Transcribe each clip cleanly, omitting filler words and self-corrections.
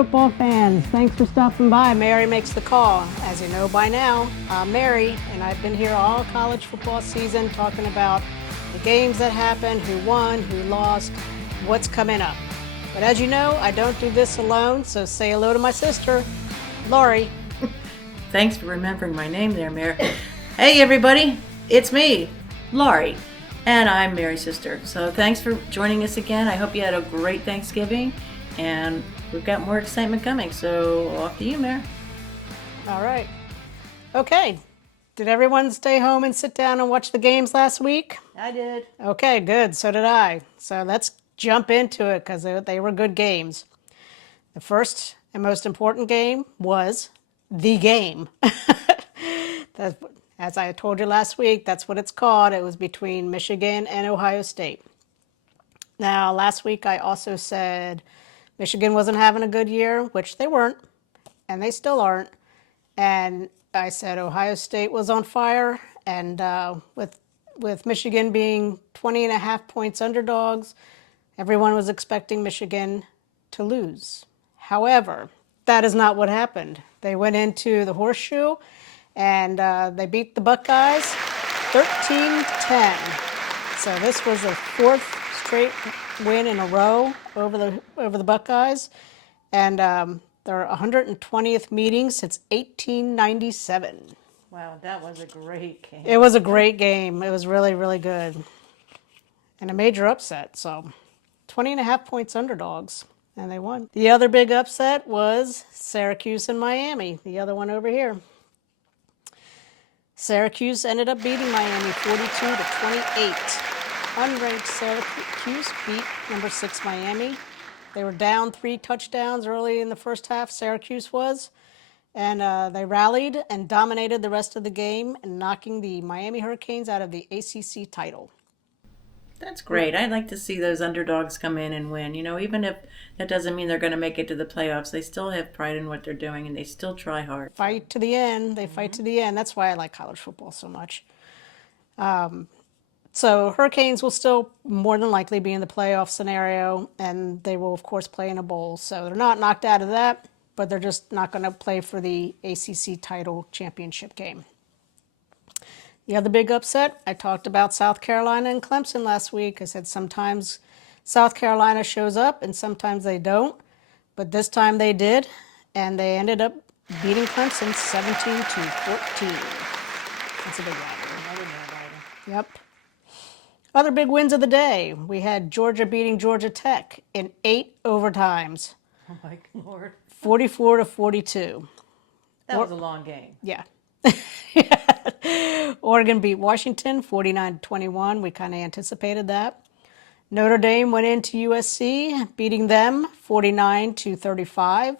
football fans, thanks for stopping by. Mary makes the call. As you know by now, I'm Mary, and I've been here all college football season talking about the games that happened, who won, who lost, what's coming up. But as you know, I don't do this alone, so say hello to my sister, Lori. Thanks for remembering my name there, Mary. Hey, everybody, it's me, Laurie, and I'm Mary's sister. So thanks for joining us again. I hope you had a great Thanksgiving, and we've got more excitement coming. So off to you, Mary. All right. Okay. Did everyone stay home and sit down and watch the games last week? I did. Okay, good. So did I. So let's jump into it because they were good games. The first and most important game was the game. As I told you last week, that's what it's called. It was between Michigan and Ohio State. Now, last week I also said Michigan wasn't having a good year, which they weren't, and they still aren't. And I said Ohio State was on fire, and with Michigan being 20.5 points underdogs, everyone was expecting Michigan to lose. However, that is not what happened. They went into the Horseshoe, and they beat the Buckeyes 13-10. So this was the fourth straight win in a row over the Buckeyes, and their 120th meeting since 1897. Wow, that was a great game. It was a great game. It was really, really good. And a major upset, so 20.5 points underdogs, and they won. The other big upset was Syracuse and Miami, the other one over here. Syracuse ended up beating Miami 42-28. Unranked Syracuse beat number 6 Miami. They were down 3 touchdowns early in the first half, Syracuse was, and they rallied and dominated the rest of the game, knocking the Miami Hurricanes out of the ACC title. That's great. I'd like to see those underdogs come in and win. You know, even if that doesn't mean they're going to make it to the playoffs, they still have pride in what they're doing, and they still try hard. Fight to the end. They fight to the end. That's why I like college football so much. So Hurricanes will still more than likely be in the playoff scenario, and they will, of course, play in a bowl. So they're not knocked out of that, but they're just not going to play for the ACC title championship game. The other big upset, I talked about South Carolina and Clemson last week. I said sometimes South Carolina shows up and sometimes they don't, but this time they did, and they ended up beating Clemson 17-14. That's a big rivalry. Yep. Other big wins of the day. We had Georgia beating Georgia Tech in 8 overtimes. Oh my Lord. 44-42. That was a long game. Yeah. Oregon beat Washington 49-21. We kind of anticipated that. Notre Dame went into USC, beating them 49-35.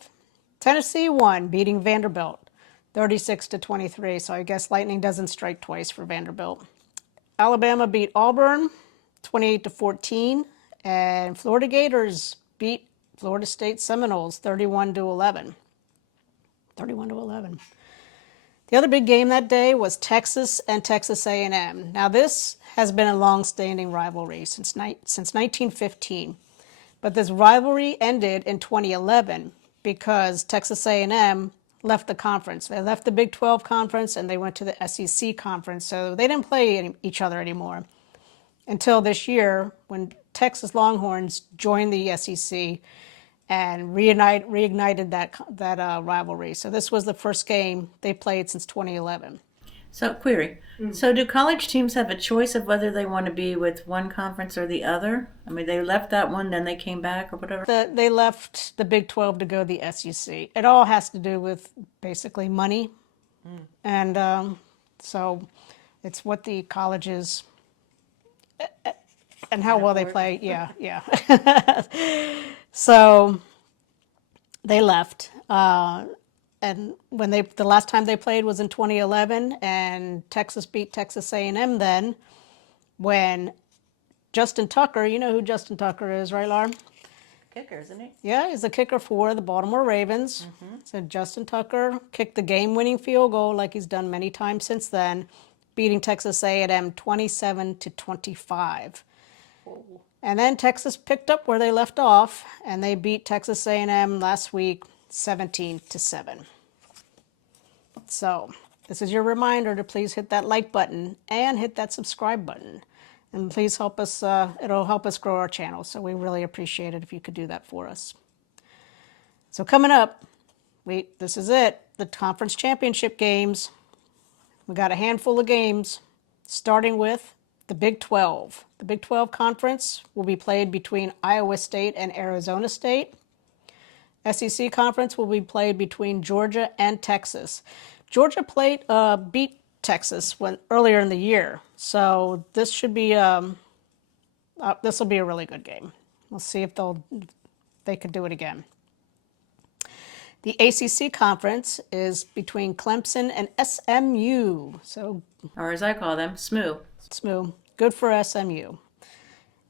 Tennessee won, beating Vanderbilt 36-23. So I guess lightning doesn't strike twice for Vanderbilt. Alabama beat Auburn 28-14, and Florida Gators beat Florida State Seminoles 31-11. 31-11. The other big game that day was Texas and Texas A&M. Now this has been a long-standing rivalry since 1915, but this rivalry ended in 2011 because Texas A&M left the conference. They left the Big 12 conference and they went to the SEC conference, so they didn't play each other anymore until this year when Texas Longhorns joined the SEC and reignited that rivalry. So this was the first game they played since 2011. So, query. So do college teams have a choice of whether they want to be with one conference or the other? I mean, they left that one, then they came back or whatever? They left the Big 12 to go the SEC. It all has to do with basically money. And so it's what the colleges and how well they play. Yeah, yeah. So they left. And when the last time they played was in 2011, and Texas beat Texas A&M then, when Justin Tucker, you know who Justin Tucker is, right, Laura? Kicker, isn't he? Yeah, he's the kicker for the Baltimore Ravens. So Justin Tucker kicked the game-winning field goal like he's done many times since then, beating Texas A&M 27-25. And then Texas picked up where they left off, and they beat Texas A&M last week 17-7. So this is your reminder to please hit that like button and hit that subscribe button. And please help us, it'll help us grow our channel. So we really appreciate it if you could do that for us. So coming up, this is it, the conference championship games. We got a handful of games, starting with the Big 12. The Big 12 conference will be played between Iowa State and Arizona State. SEC conference will be played between Georgia and Texas. Georgia beat Texas earlier in the year, so this should be this will be a really good game. We'll see if they can do it again. The ACC conference is between Clemson and SMU. So, or as I call them, SMU. SMU. Good for SMU.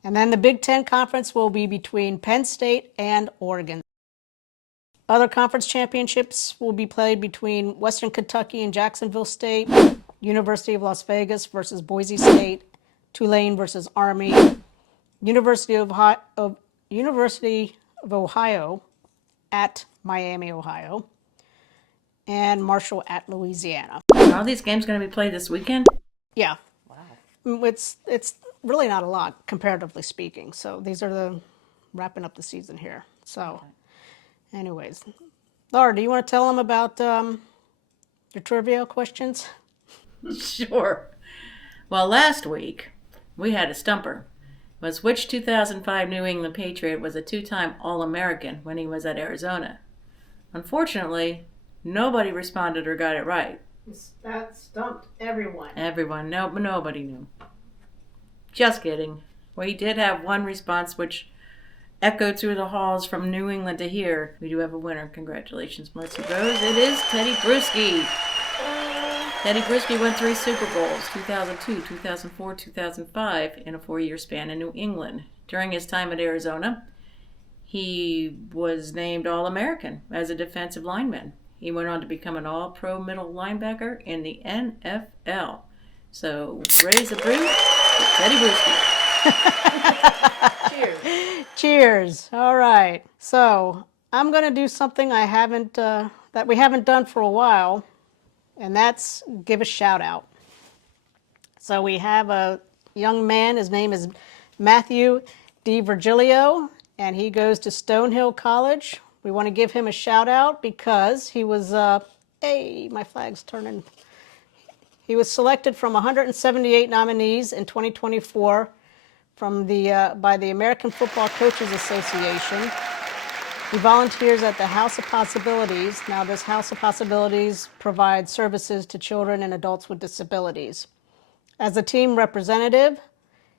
And then the Big Ten conference will be between Penn State and Oregon. Other conference championships will be played between Western Kentucky and Jacksonville State, University of Las Vegas versus Boise State, Tulane versus Army, University of Ohio at Miami, Ohio, and Marshall at Louisiana. Are all these games going to be played this weekend? Yeah. Wow. It's really not a lot, comparatively speaking. So these are wrapping up the season here. So anyways, Laura, do you want to tell them about your trivia questions? Sure. Well, last week we had a stumper. Was which 2005 New England Patriot was a two-time All-American when he was at Arizona? Unfortunately, nobody responded or got it right. That stumped everyone. Everyone. No, nobody knew. Just kidding. We did have one response which echoed through the halls from New England to here. We do have a winner. Congratulations, Melissa Rose. It is Teddy Bruschi. Teddy Bruschi won 3 Super Bowls, 2002, 2004, 2005, in a 4-year span in New England. During his time at Arizona, he was named All-American as a defensive lineman. He went on to become an All-Pro middle linebacker in the NFL. So, raise a brew for Teddy Bruschi. Cheers. Cheers. All right. So, I'm going to do something that we haven't done for a while. And that's give a shout out. So we have a young man, his name is Matthew DeVirgilio, and he goes to Stonehill College. We want to give him a shout out because he was, my flag's turning. He was selected from 178 nominees in 2024 by the American Football Coaches Association. He volunteers at the House of Possibilities. Now, this House of Possibilities provides services to children and adults with disabilities. As a team representative,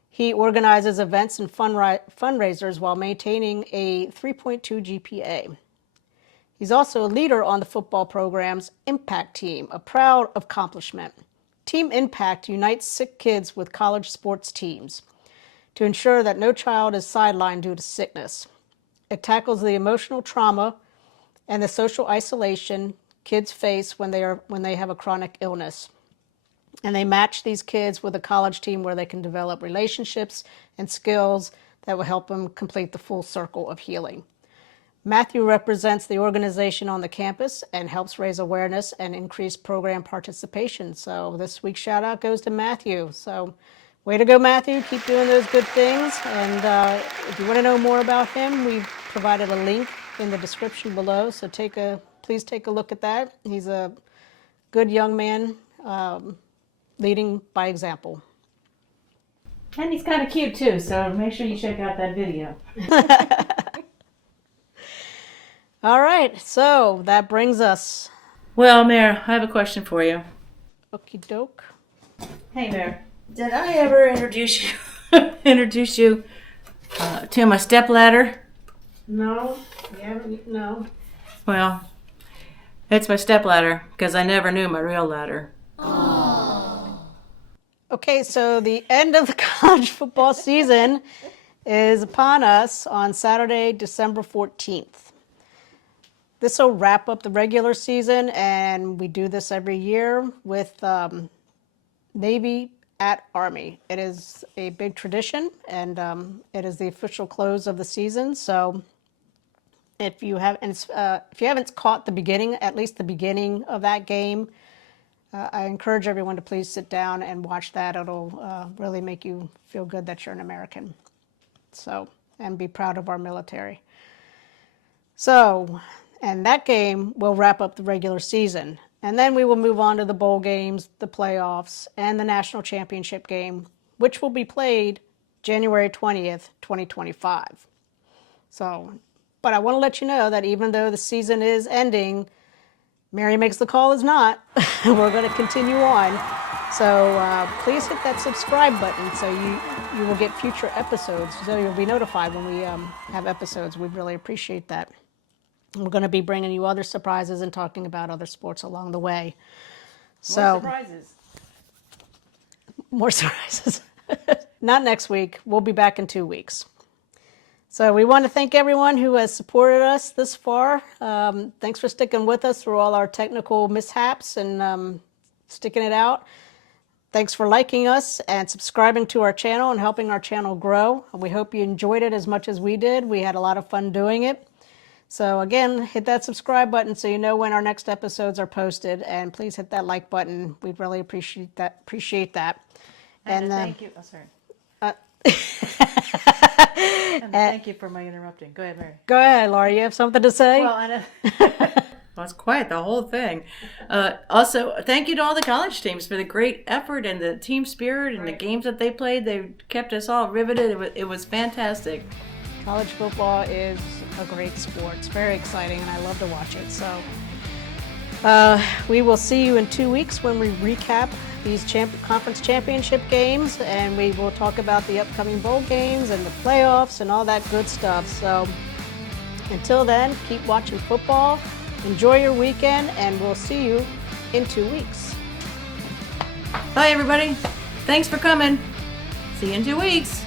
he organizes events and fundraisers while maintaining a 3.2 GPA. He's also a leader on the football program's Impact Team, a proud accomplishment. Team Impact unites sick kids with college sports teams to ensure that no child is sidelined due to sickness. It tackles the emotional trauma and the social isolation kids face when they have a chronic illness. And they match these kids with a college team where they can develop relationships and skills that will help them complete the full circle of healing. Matthew represents the organization on the campus and helps raise awareness and increase program participation. So this week's shout out goes to Matthew. So way to go, Matthew. Keep doing those good things. And if you want to know more about him, we've provided a link in the description below. So please take a look at that. He's a good young man, leading by example. And he's kind of cute too, so make sure you check out that video. All right, so that brings us. Well, Mayor, I have a question for you. Okie doke. Hey, Mayor. Did I ever introduce you to my stepladder? No, you haven't. No. Well, it's my stepladder because I never knew my real ladder. Okay, so the end of the college football season is upon us on Saturday, December 14th. This will wrap up the regular season, and we do this every year with Navy at Army. It is a big tradition, and it is the official close of the season. So if you haven't caught the beginning, at least the beginning of that game, I encourage everyone to please sit down and watch that. It'll really make you feel good that you're an American. So, and be proud of our military. So, and that game will wrap up the regular season. And then we will move on to the bowl games, the playoffs, and the national championship game, which will be played January 20th, 2025. So, but I want to let you know that even though the season is ending, Mary Makes the Call is not. We're going to continue on. So please hit that subscribe button so you will get future episodes. So you'll be notified when we have episodes. We'd really appreciate that. We're going to be bringing you other surprises and talking about other sports along the way. So, More surprises. More surprises. Not next week. We'll be back in 2 weeks. So we want to thank everyone who has supported us this far. Thanks for sticking with us through all our technical mishaps and sticking it out. Thanks for liking us and subscribing to our channel and helping our channel grow. We hope you enjoyed it as much as we did. We had a lot of fun doing it. So again, hit that subscribe button so you know when our next episodes are posted, and please hit that like button. We'd really appreciate that. And thank you. Oh, sorry. And thank you for my interrupting. Go ahead, Mary. Go ahead, Laura. You have something to say? Well, well, it's quiet, the whole thing. Also, thank you to all the college teams for the great effort and the team spirit and the games that they played. They kept us all riveted. It was fantastic. College football is a great sport. It's very exciting, and I love to watch it. So we will see you in 2 weeks when we recap these conference championship games, and we will talk about the upcoming bowl games and the playoffs and all that good stuff. So until then, keep watching football, enjoy your weekend, and we'll see you in 2 weeks. Bye, everybody. Thanks for coming. See you in 2 weeks.